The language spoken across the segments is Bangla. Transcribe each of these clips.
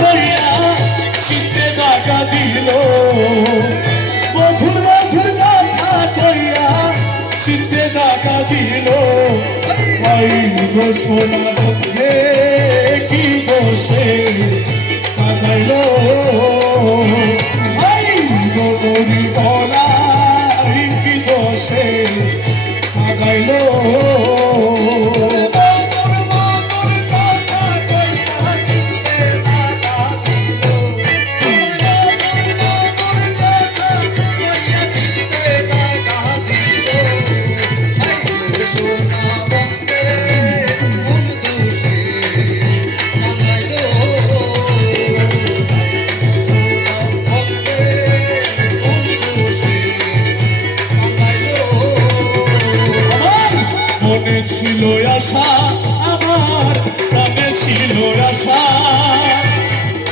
কইয়া চিনতে জায়গা দিল মধুর মধুর কথা কইয়া চিনতে জায়গা দিল ভাই গো সোনার মধ্যে কি দোষে কাঁদাইল ভাই গো গরি বলাই কি দোষে কাঁদাইল মনে ছিল আশা আমার প্রাণে ছিল আশা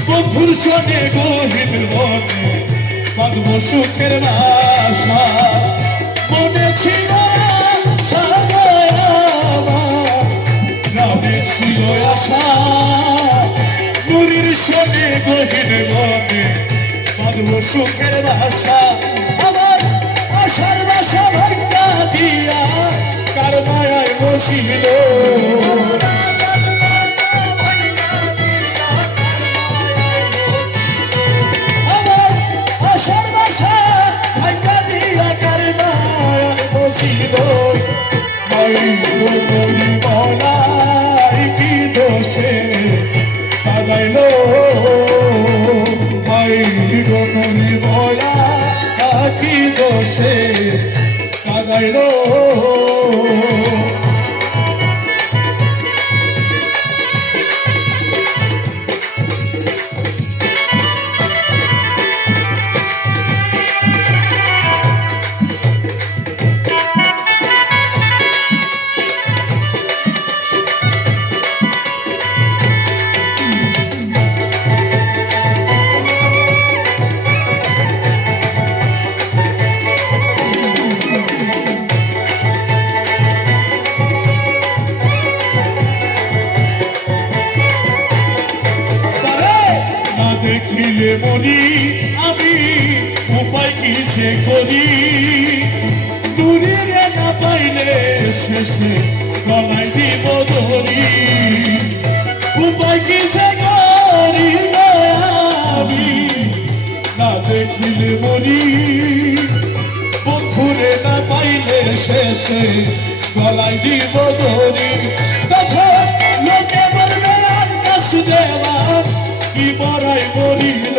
বন্ধুর সনে গহীন মনে বাঁধব সুখের বাসা মনে ছিল আশা আমার প্রাণে ছিল আশা নুরির সনে গহীন মনে বাঁধব সুখের বাসা আমার আশার বাসা ভাঙ্গা দিয়া কার মায়ায় বসিল আমার আশার বাসা ভাঙ্গা দিয়া কার মায়ায় বসিল বলাই কি দোষে কাঁদাইল মনি বলা কি দোষে কাঁদাইল দেখিলে মনি আমি উপায় কি যে করি দূরে না পাইলে শেষে গলায় দিব ধরি উপায় কি যে করি আমি না দেখিলে মনি বন্ধুরে না পাইলে শেষে গলায় দিব ধরি তখন লোকে বলবে আকাশ দেওয়া কি বড়াই মরিল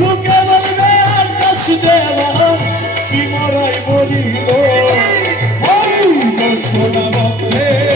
লোকে বলবে আকাশ দেওয়া কি মরাই মরিল সোনা বন্ধে